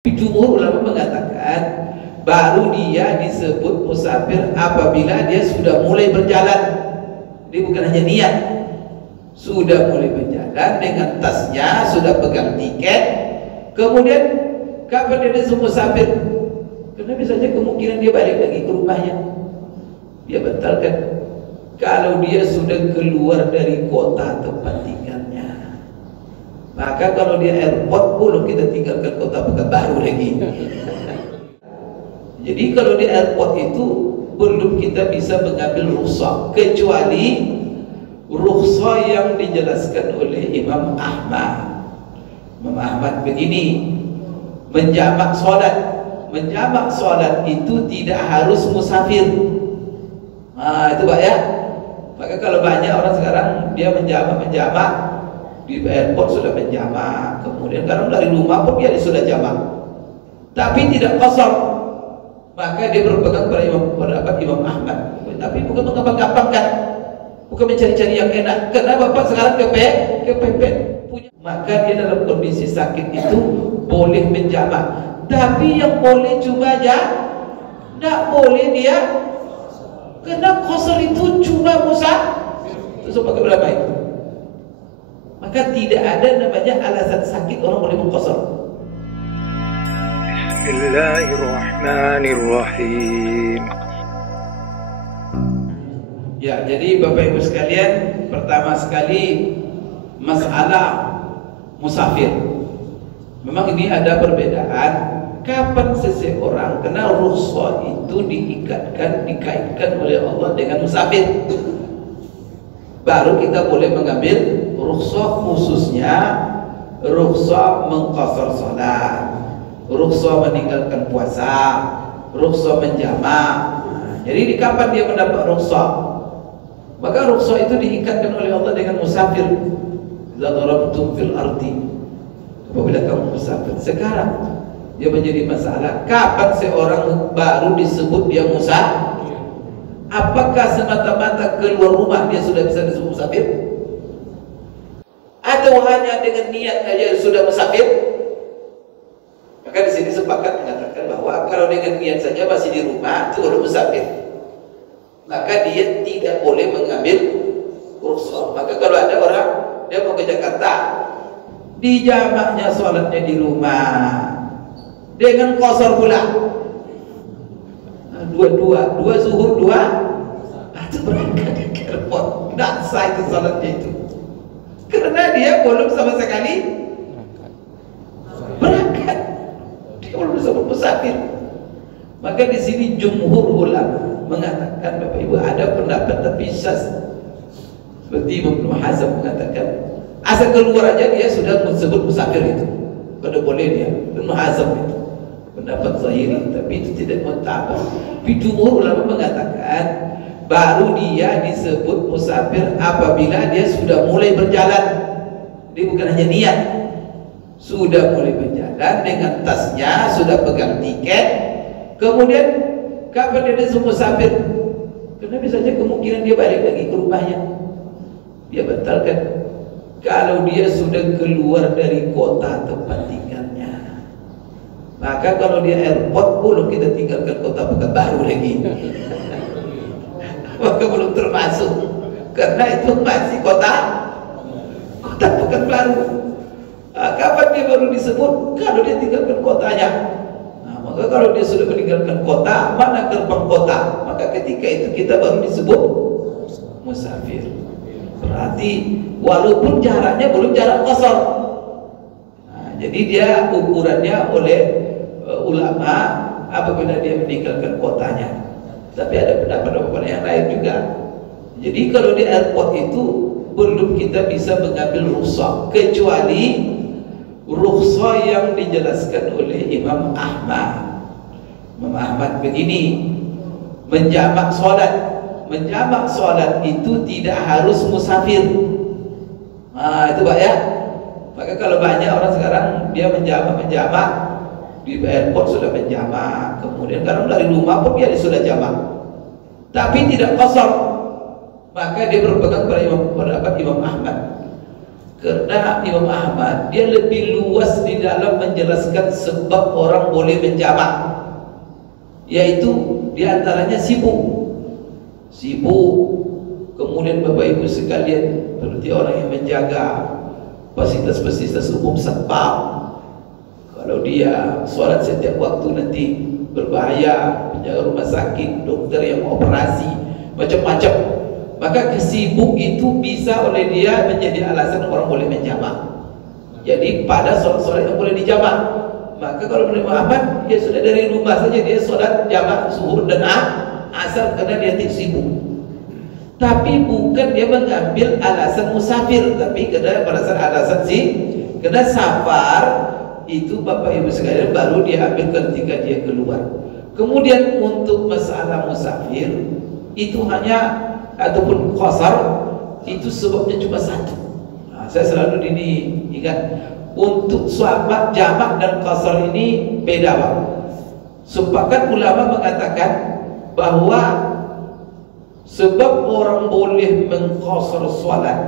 Jumhur ulama mengatakan baru dia disebut musafir apabila dia sudah mulai berjalan. Dia bukan hanya niat, sudah mulai berjalan dengan tasnya, sudah pegang tiket. Kemudian kapan dia disebut musafir? Karena bisa saja kemungkinan dia balik lagi ke rumahnya. Dia batalkan kalau dia sudah keluar dari kota tempat tinggalnya. Maka kalau dia airport belum kita tinggalkan kota Pekanbaru lagi. Jadi kalau di airport itu belum kita bisa mengambil rukhsah, kecuali rukhsah yang dijelaskan oleh Imam Ahmad. Imam Ahmad begini, menjamak solat itu tidak harus musafir. Itu Pak ya. Maka kalau banyak orang sekarang dia menjamak di airport sudah menjamak, kemudian kadang dari rumah pun dia sudah jamak, tapi tidak qasar. Maka dia berpegang pada pendapat Imam Ahmad. Tapi bukan menggampang-gampangkan, bukan mencari-cari yang enak. Karena bapak sekarang kepepet punya, maka dia dalam kondisi sakit itu boleh menjamak. Tapi yang boleh cuma tidak boleh dia, karena qasar itu cuma musafir. Itu pakai ulama itu. Maka tidak ada namanya alasan sakit orang boleh mengqasar. Bismillahirrahmanirrahim. Ya, jadi Bapak Ibu sekalian, pertama sekali masalah musafir. Memang ini ada perbedaan. Kapan seseorang kena rukhsah itu dikaitkan oleh Allah dengan musafir. Baru kita boleh mengambil rukhsah, khususnya rukhsah mengqasar salat, rukhsah meninggalkan puasa, rukhsah menjamak. Jadi di kapan dia mendapat rukhsah? Maka rukhsah itu diikatkan oleh Allah dengan musafir. Idza darabtum fil ardi, apabila kamu musafir. Sekarang dia menjadi masalah, kapan seorang baru disebut dia musafir? Apakah semata-mata keluar rumah dia sudah bisa disebut musafir? Atau hanya dengan niat saja sudah musafir? Maka di sini sepakat mengatakan bahwa kalau dengan niat saja masih di rumah itu baru musafir. Maka dia tidak boleh mengambil rukhsah. Maka kalau ada orang dia mau ke Jakarta, dijamaknya sholatnya di rumah dengan qasar pula. Dua zuhur, itu berangkat ke airport. Tidak sah itu sholatnya itu, karena dia belum sama sekali berangkat. Dia belum disebut musafir. Maka di sini jumhur ulama mengatakan, Bapak Ibu, ada pendapat terpisah seperti Ibnu Hazm mengatakan asal keluar aja dia sudah disebut musafir itu, pada boleh dia. Ibnu Hazm itu pendapat zahiri, tapi itu tidak mutabak. Jumhur ulama mengatakan baru dia disebut musafir apabila dia sudah mulai berjalan. Dia bukan hanya niat, sudah mulai berjalan dengan tasnya, sudah pegang tiket. Kemudian kapan dia disebut musafir? Karena bisa saja kemungkinan dia balik lagi ke rumahnya. Dia batalkan kalau dia sudah keluar dari kota tempat tinggalnya. Maka kalau dia airport belum kita tinggalkan kota Pekanbaru lagi. Maka belum termasuk, karena itu masih kota Pekanbaru. Kapan dia baru disebut? Kalau dia tinggalkan kotanya. Maka kalau dia sudah meninggalkan kota, mana gerbang kota, maka ketika itu kita baru disebut musafir. Berarti walaupun jaraknya belum jarak qasar. Jadi dia ukurannya oleh ulama apabila dia meninggalkan kotanya. Tapi ada pendapat yang lain juga. Jadi kalau di airport itu belum kita bisa mengambil rukhsah, kecuali rukhsah yang dijelaskan oleh Imam Ahmad. Imam Ahmad begini, menjamak solat itu tidak harus musafir. Itu Pak ya. Maka kalau banyak orang sekarang dia menjamak di airport sudah menjamak, kemudian kadang dari rumah pun dia sudah jamak, tapi tidak qasar. Maka dia berpegang pada pendapat Imam Ahmad. Karena Imam Ahmad dia lebih luas di dalam menjelaskan sebab orang boleh menjamak, yaitu diantaranya sibuk, kemudian Bapak Ibu sekalian berarti orang yang menjaga fasilitas-fasilitas umum sebab kalau dia sholat setiap waktu nanti berbahaya, menjaga rumah sakit, dokter yang operasi, macam-macam. Maka kesibuk itu bisa oleh dia menjadi alasan orang boleh menjamak. Jadi pada sholat-sholat yang boleh dijamak, maka kalau menurut Muhammad dia sudah dari rumah saja dia sholat jamak zuhur dan asar karena dia tidak sibuk. Tapi bukan dia mengambil alasan musafir, tapi karena alasan karena safar itu Bapak Ibu sekalian baru dia ambil ketika dia keluar. Kemudian untuk masalah musafir itu hanya ataupun qasar itu sebabnya cuma satu. Saya selalu ingat untuk sahabat jamak dan qasar ini beda Pak. Sepakat ulama mengatakan bahwa sebab orang boleh mengqasar salat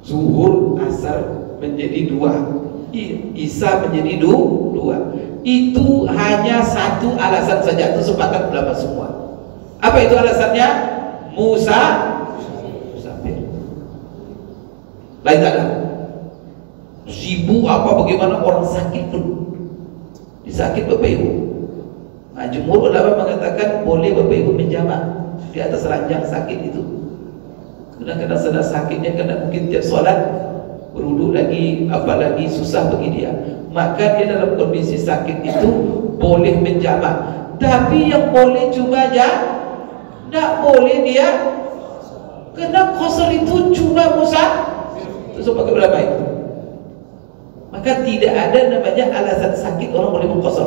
zuhur asar menjadi 2, isya menjadi 2, itu hanya satu alasan saja, itu sepakat ulama semua. Apa itu alasannya? Musafir. Lain tak ada. Sibuk apa bagaimana orang sakit pun. Disakit Bapak Ibu. Nah, jumhur ulama mengatakan boleh Bapak Ibu menjamak di atas ranjang sakit itu. Kadang-kadang sedang sakitnya karena mungkin tiap solat berwudu lagi, apalagi susah bagi dia. Maka dia dalam kondisi sakit itu boleh menjamak. Tapi yang boleh cuma tidak boleh dia karena qasar itu cuma musafir. Itu sebab ulama itu. Maka tidak ada namanya alasan sakit orang boleh mengqasar.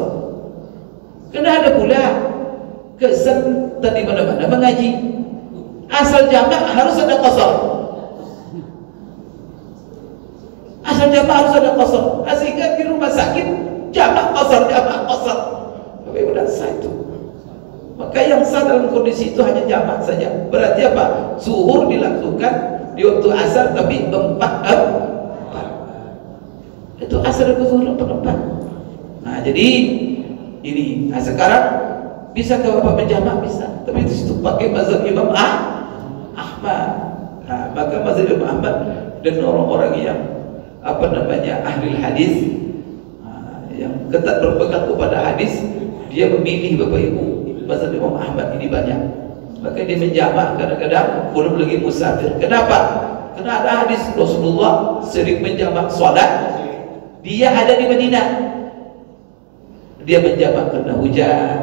Karena ada pula kesan tadi mana-mana mengaji. Asal jamak harus ada qasar. Asal jamak harus ada qasar. Sehingga di rumah sakit jamak qasar. Tapi udah sah itu. Maka yang sah dalam kondisi itu hanya jamak saja. Berarti apa? Zuhur dilakukan di waktu asar tapi 4. Itu asar ke zuhur 4. Nah, jadi ini. Nah, sekarang bisa ke Bapak menjamak bisa. Tapi di situ pakai mazhab Imam Ahmad. Nah, maka mazhab Imam Ahmad dan orang-orang yang ahli hadis, yang ketat berpegang kepada hadis, dia memilih Bapak Ibu mazhab Imam Ahmad ini banyak. Maka dia menjamak kadang-kadang belum lagi musafir. Kenapa? Karena ada hadis Rasulullah sering menjamak sholat. Dia ada di Madinah. Dia menjamak karena hujan.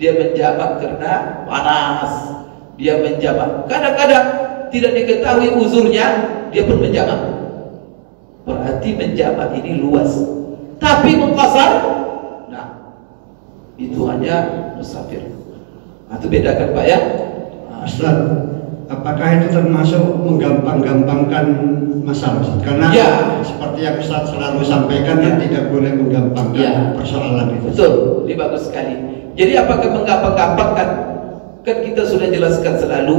Dia menjamak karena panas. Dia menjamak. Kadang-kadang tidak diketahui uzurnya, dia pun menjamak. Berarti menjamak ini luas. Tapi mengqasar, nah, itu hanya musafir. Itu bedakan Pak ya. Ustaz, apakah itu termasuk menggampang-gampangkan masalah? Karena ya, seperti yang Ustaz selalu sampaikan ya, tidak boleh menggampangkan persoalan itu. Betul, ini bagus sekali. Jadi apakah menggampang-gampangkan? Kan kita sudah jelaskan selalu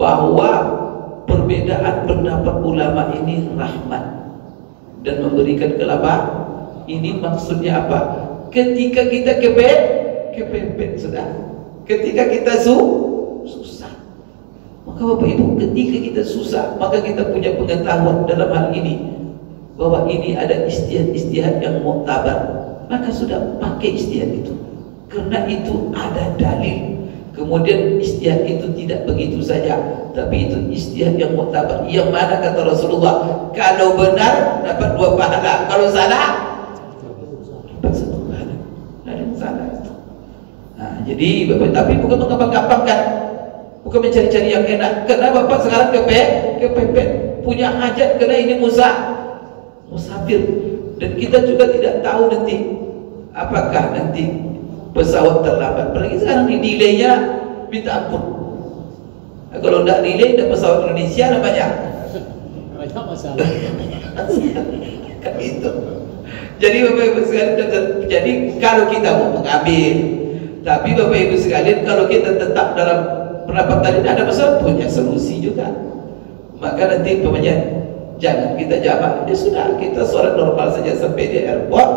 bahwa perbedaan pendapat ulama ini rahmat dan memberikan kelapa. Ini maksudnya apa? Ketika kita kepepet sudah. Ketika kita susah. Maka Bapak Ibu, ketika kita susah, maka kita punya pengetahuan dalam hal ini bahwa ini ada istihad yang muktabar. Maka sudah pakai istihad itu. Karena itu ada dalil. Kemudian istihad itu tidak begitu saja, tapi itu istihad yang muktabar. Yang mana kata Rasulullah, kalau benar dapat 2 pahala, kalau salah dapat 1 pahala. Ada yang salah itu. Nah, jadi Bapak, tapi bukan menggampang-gampangkan, bukan mencari-cari yang enak. Karena Bapak sekarang kepepet, punya hajat karena ini musafir, dan kita juga tidak tahu nanti apakah nanti pesawat terlambat. Apalagi sekarang di delaynya minta ampun. Nah, kalau tidak delay dan pesawat Indonesia namanya banyak masalah. Kan itu. Jadi Bapak Ibu sekalian, jadi kalau kita mau mengambil, tapi Bapak Ibu sekalian, kalau kita tetap dalam pendapat tadi ada masalah, punya solusi juga. Maka nanti jangan kita jamak. Ya sudah, kita sholat normal saja sampai di airport.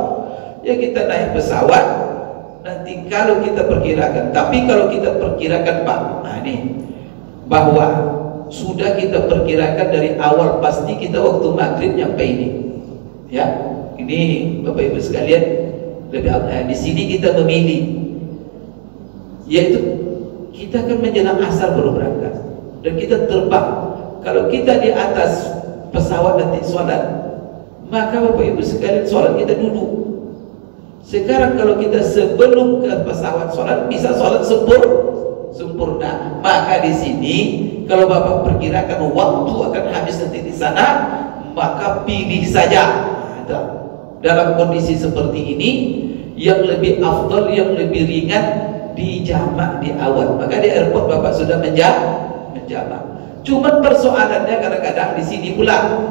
Ya kita naik pesawat. Nanti kalau kita perkirakan, tapi kalau kita perkirakan Pak, nah ini bahwa sudah kita perkirakan dari awal pasti kita waktu maghrib nyampe ini. Ya, ini Bapak Ibu sekalian, di sini kita memilih, yaitu kita akan menjelang asar baru berangkat dan kita terbang. Kalau kita di atas pesawat nanti sholat, maka Bapak Ibu sekalian sholat kita duduk. Sekarang kalau kita sebelum ke pesawat sholat bisa sholat sempurna. Maka di sini kalau Bapak perkirakan waktu akan habis nanti di sana, maka pilih saja. Dalam kondisi seperti ini, yang lebih afdal, yang lebih ringan dijamak di awal. Maka di airport Bapak sudah menjamak. Cuman persoalannya kadang-kadang di sini pula,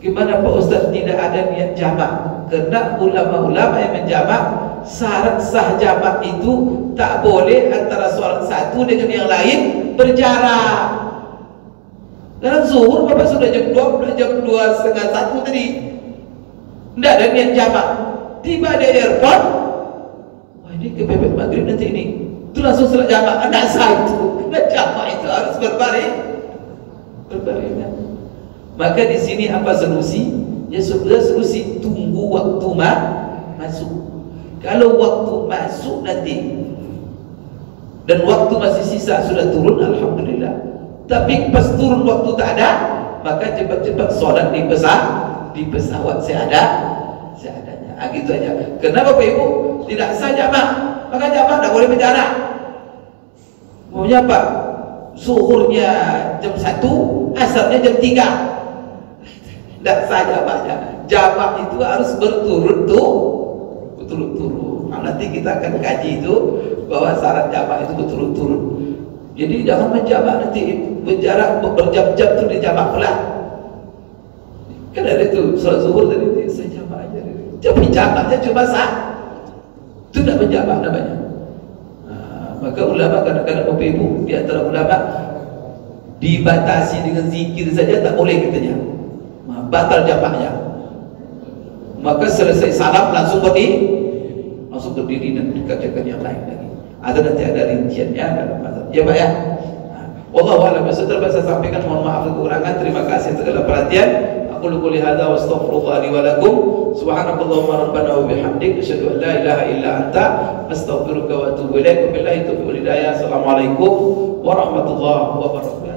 gimana Pak Ustaz tidak ada niat jamak? Karena ulama-ulama yang menjamak, syarat sah jamak itu tak boleh antara sholat satu dengan yang lain berjarak. Dalam zuhur Bapak sudah jam 2 setengah 1 tadi, tidak ada niat jamak. Tiba di airport, wah ini kepepet maghrib nanti ini, itu langsung sholat jamak. Tidak sah itu. Karena jamak itu harus berbarengan. Maka di sini apa solusi? Ya sudah, solusi tunggu waktu masuk. Kalau waktu masuk nanti dan waktu masih sisa sudah turun, alhamdulillah. Tapi pas turun waktu tak ada, maka cepat-cepat sholat di pesawat seadanya. Gitu aja. Kenapa Bapak Ibu tidak sah jamak? Maka jamak tidak boleh berjarak. Maunya apa? Zuhurnya jam 1, asarnya jam 3. Tidak sah jamaknya. Jamak itu harus berturut-turut. Nah, nanti kita akan kaji itu bahwa syarat jamak itu berturut-turut. Jadi jangan menjamak nanti berjarak berjam-jam itu dijamak pula. Kan ada itu sholat zuhur tadi saya jamak aja. Tapi jamaknya cuma sah. Itu tidak menjamak namanya. Maka ulama kadang-kadang Bapak Ibu, di antara ulama dibatasi dengan zikir saja tak boleh katanya. Batal jamaknya. Maka selesai salam langsung berdiri dan dikerjakan yang lain lagi. Nanti ada rinciannya dalam mazhab. Ya Pak ya. Wallahu a'lam bishawab. Saya sampaikan, mohon maaf kekurangan. Terima kasih segala perhatian. Aku qouli hadza wa astaghfirullah li wa lakum. Subhanakallahumma rabbana wa bihamdik asyhadu an la ilaha illa anta astaghfiruka wa atubu ilaik. Billahi taufiq wal hidayah. Assalamualaikum warahmatullahi wabarakatuh.